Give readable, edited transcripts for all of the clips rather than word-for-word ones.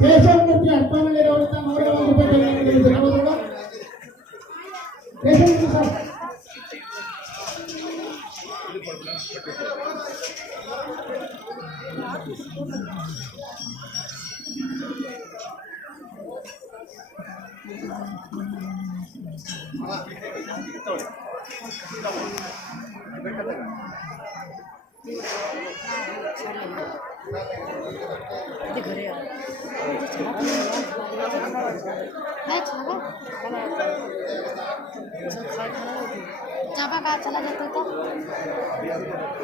ಕೇಶವಮೂರ್ತಿ ಅರ್ಥಮಲ್ಲಿರುವಂತ 101 ರೂಪಾಯಿ ಕೇಶವಮೂರ್ತಿ ಸರ್ चाबा कहाँ चला जाता था?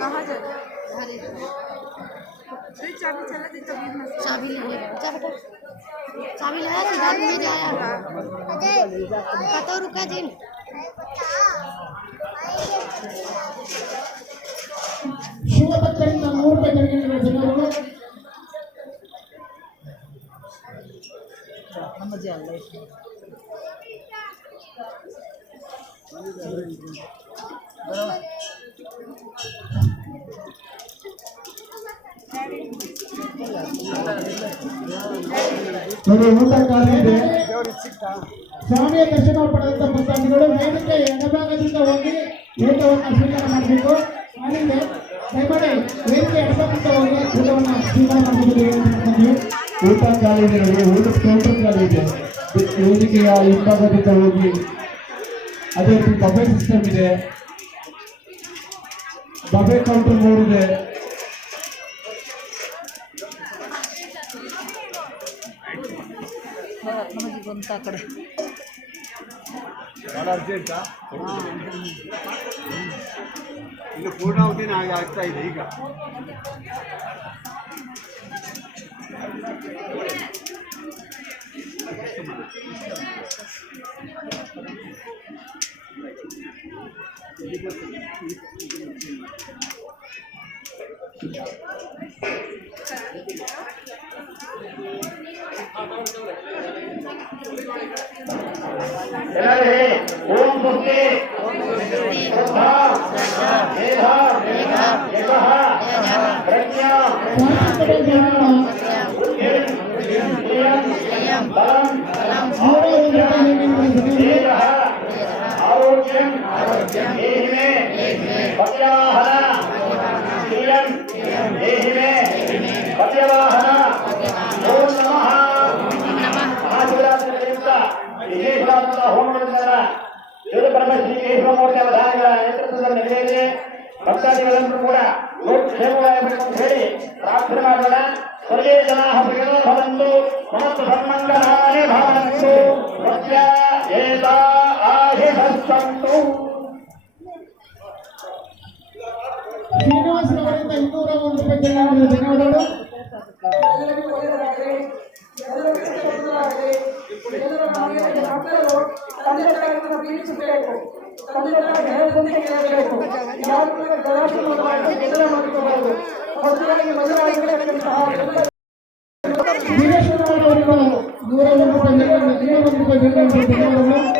कहाँ जाता? अरे चाबी चला देता हूँ। चाबी ले जा बेटा, चाबी लाया सीधा में जाया कतो रुका जिन ಶಿವಭಕ್ತರಿಂದ 100 ರೂಪಾಯಿ ತೆಗೆದುಕೊಂಡು ಜನರು ನಮ್ಮದೇ ಅಲ್ಲ ಊಟ ಕಾಲಿದೆ ಸ್ವಾಮಿಯ ದರ್ಶನ ಪಡೆದಂತ ಭಕ್ತಾದಿಗಳು ವೇದಿಕೆ ಎಡಭಾಗದಿಂದ ಹೋಗಿ ಊಟವನ್ನು ಸ್ವೀಕಾರ ಮಾಡಬೇಕು. ಆಮೇಲೆ ದಯಮಾಡಿ ವೇದಿಕೆ ಎಡಭಾಗದಿಂದ ಹೋಗಿ ಊಟವನ್ನು ಸ್ವೀಕಾರ ಮಾಡಬೇಕು. ಊಟ ಕಾಲಿದೆ ನೋಡಿ, ಊಟದ ಕೌಂಟರ್ ಕಾಲಿದೆ. ವೇದಿಕೆಯ ಹಿಂಭಾಗದಿಂದ ಹೋಗಿ ಅದೇ ರೀತಿ ಬಫೆ ಸಿಸ್ಟಮ್ ಇದೆ. ಬಫೆ ಕೌಂಟರ್ 3 ಇದೆ. ನಮಗೆ ಬಂತ ಆ ಕಡೆ ಅರ್ಜೆಂಟಾ ಇನ್ನು ಪೂರ್ಣಾವಧಿ ಆಗ್ತಾ ಇದೆ ಈಗ. ओम सुखी श्रद्धा मेधा यशः प्रज्ञा आरोग्यम देहि में पद्यवाहन शीलं देहि में पद्यवाहन ओम नमः महाशिवरात्रि विशेषವಾದ ಹೋಮಗಳಿಂದ ದೇವ ಪರಮೇಶ್ವರಿ ಕೇಶವಮೂರ್ತಿ ಅವಧಾನಗಳ ನೇತೃತ್ವದಲ್ಲಿ ಭಕ್ತಾದಿಗಳಂತೂ ಕೂಡ ಲೋಕ ಕ್ಷೇಮವಾಗಬೇಕು ಅಂತ ಹೇಳಿ ಪ್ರಾರ್ಥನೆ ಮಾಡೋಣ. ಸರ್ವೇ ಜನಾಃ ಸುಖಿನೋ ಭವಂತು ಸಮಸ್ತ ಸನ್ಮಂಗಲಾನಿ ಭವಂತು ಸತ್ಯ ಏತ ಆಹಿಷಂತು. ಶ್ರೀನಿವಾಸರವರಿಂದ 201 ರೂಪಾಯಿ ಧನ್ಯವಾದಗಳು. ವೀರೇಶ್ವರ ಅವರಿಂದ 101 ರೂಪಾಯಿ ಧನ್ಯವಾದಗಳು.